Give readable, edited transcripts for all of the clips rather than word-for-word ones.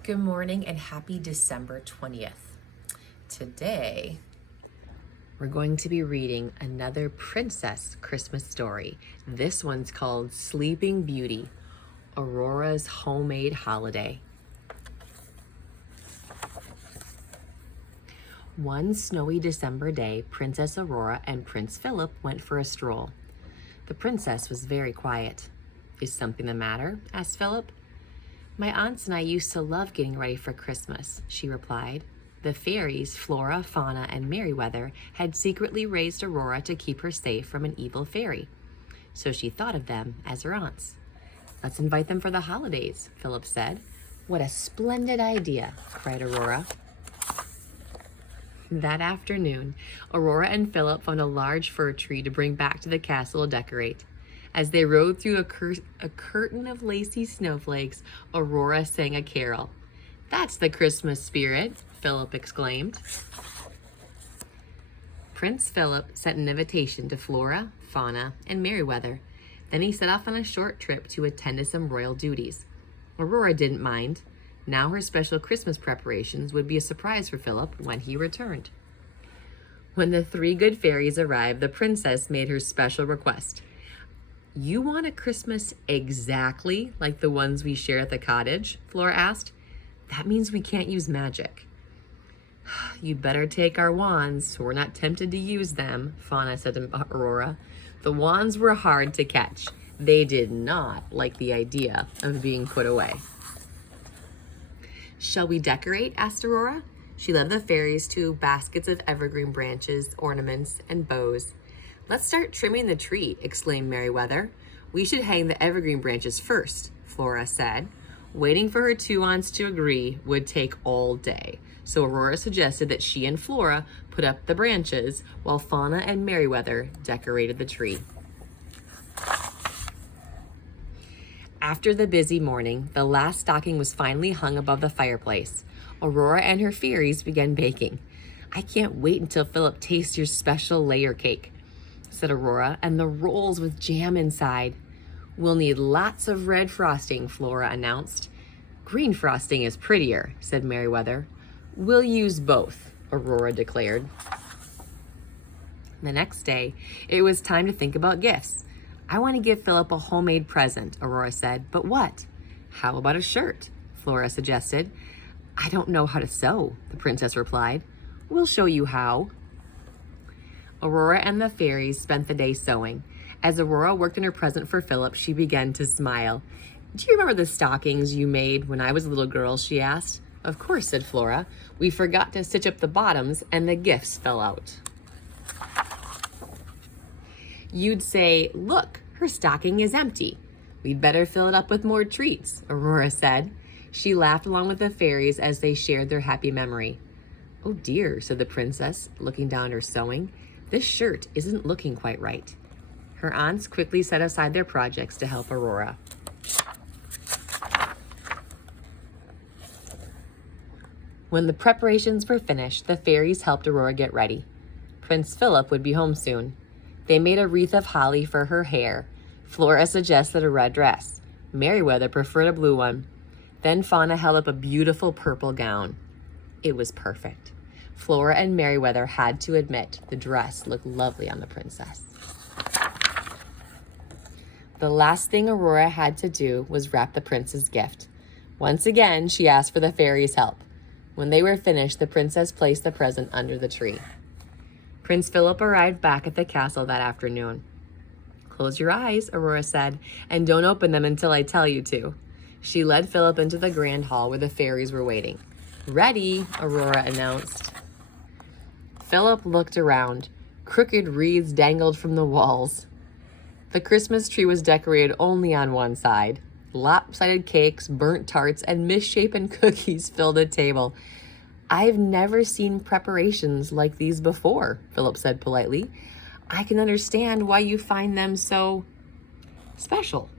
Good morning and happy December 20th. Today, we're going to be reading another princess Christmas story. This one's called Sleeping Beauty, Aurora's Homemade Holiday. One snowy December day, Princess Aurora and Prince Phillip went for a stroll. The princess was very quiet. "Is something the matter?" asked Phillip. "My aunts and I used to love getting ready for Christmas," she replied. The fairies, Flora, Fauna, and Merryweather, had secretly raised Aurora to keep her safe from an evil fairy. So she thought of them as her aunts. "Let's invite them for the holidays," Phillip said. "What a splendid idea," cried Aurora. That afternoon, Aurora and Phillip found a large fir tree to bring back to the castle to decorate. As they rode through a curtain of lacy snowflakes, Aurora sang a carol. "That's the Christmas spirit," Phillip exclaimed. Prince Phillip sent an invitation to Flora, Fauna, and Merryweather. Then he set off on a short trip to attend to some royal duties. Aurora didn't mind. Now her special Christmas preparations would be a surprise for Phillip when he returned. When the three good fairies arrived, the princess made her special request. "You want a Christmas exactly like the ones we share at the cottage?" Flora asked. "That means we can't use magic." "You'd better take our wands so we're not tempted to use them," Fauna said to Aurora. The wands were hard to catch. They did not like the idea of being put away. "Shall we decorate?" asked Aurora. She led the fairies to baskets of evergreen branches, ornaments, and bows. "Let's start trimming the tree," exclaimed Merryweather. "We should hang the evergreen branches first," Flora said. Waiting for her two aunts to agree would take all day, so Aurora suggested that she and Flora put up the branches while Fauna and Merryweather decorated the tree. After the busy morning, the last stocking was finally hung above the fireplace. Aurora and her fairies began baking. "I can't wait until Phillip tastes your special layer cake," said Aurora, "and the rolls with jam inside." "We'll need lots of red frosting," Flora announced. "Green frosting is prettier," said Merryweather. "We'll use both," Aurora declared. The next day, it was time to think about gifts. "I want to give Phillip a homemade present," Aurora said. "But what?" "How about a shirt?" Flora suggested. "I don't know how to sew," the princess replied. "We'll show you how." Aurora and the fairies spent the day sewing. As Aurora worked on her present for Phillip, she began to smile. "Do you remember the stockings you made when I was a little girl?" she asked. "Of course," said Flora. "We forgot to stitch up the bottoms and the gifts fell out." "You'd say, 'Look, her stocking is empty. We'd better fill it up with more treats,'" Aurora said. She laughed along with the fairies as they shared their happy memory. "Oh dear," said the princess, looking down at her sewing. "This shirt isn't looking quite right." Her aunts quickly set aside their projects to help Aurora. When the preparations were finished, the fairies helped Aurora get ready. Prince Phillip would be home soon. They made a wreath of holly for her hair. Flora suggested a red dress. Merryweather preferred a blue one. Then Fauna held up a beautiful purple gown. It was perfect. Flora and Merryweather had to admit the dress looked lovely on the princess. The last thing Aurora had to do was wrap the prince's gift. Once again, she asked for the fairies' help. When they were finished, the princess placed the present under the tree. Prince Phillip arrived back at the castle that afternoon. "Close your eyes," Aurora said, "and don't open them until I tell you to." She led Phillip into the grand hall where the fairies were waiting. "Ready," Aurora announced. Phillip looked around. Crooked wreaths dangled from the walls. The Christmas tree was decorated only on one side. Lopsided cakes, burnt tarts, and misshapen cookies filled the table. "I've never seen preparations like these before," Phillip said politely. "I can understand why you find them so special."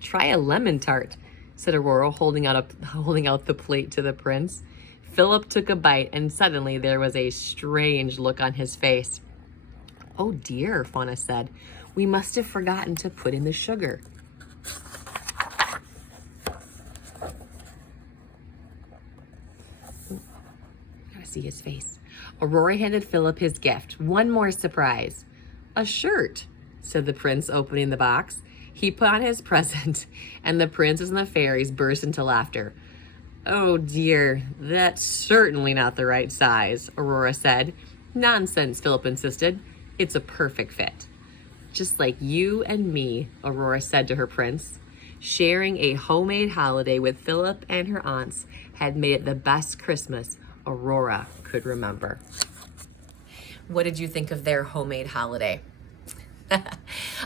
"Try a lemon tart," said Aurora, holding out the plate to the prince. Phillip took a bite, and suddenly there was a strange look on his face. "Oh dear," Fauna said. "We must have forgotten to put in the sugar." see his face. Aurora handed Philip his gift. One more surprise. A shirt, said the prince, opening the box. He put on his present, and the princess and the fairies burst into laughter. Oh dear, that's certainly not the right size, Aurora said. Nonsense, Philip insisted. It's a perfect fit. Just like you and me, Aurora said to her prince. Sharing a homemade holiday with Philip and her aunts had made it the best Christmas Aurora could remember. What did you think of their homemade holiday?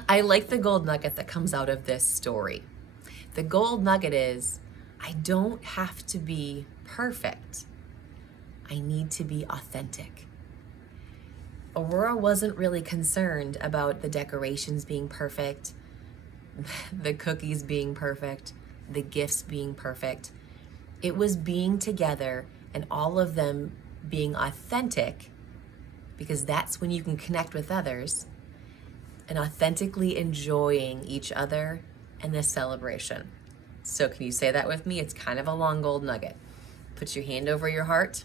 I like the gold nugget that comes out of this story. The gold nugget is, I don't have to be perfect. I need to be authentic. Aurora wasn't really concerned about the decorations being perfect, the cookies being perfect, the gifts being perfect. It was being together and all of them being authentic, because that's when you can connect with others, and authentically enjoying each other and the celebration. So can you say that with me? It's kind of a long gold nugget. Put your hand over your heart.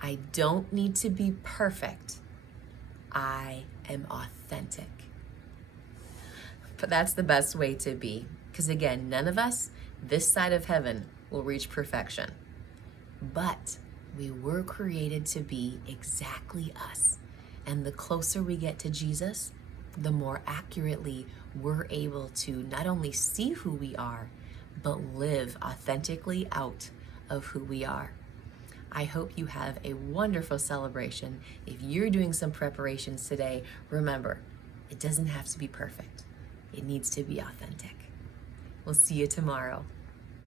I don't need to be perfect. I am authentic. But that's the best way to be, because again, none of us this side of heaven will reach perfection. But we were created to be exactly us. And the closer we get to Jesus, the more accurately we're able to not only see who we are, but live authentically out of who we are. I hope you have a wonderful celebration. If you're doing some preparations today, remember, it doesn't have to be perfect. It needs to be authentic. We'll see you tomorrow.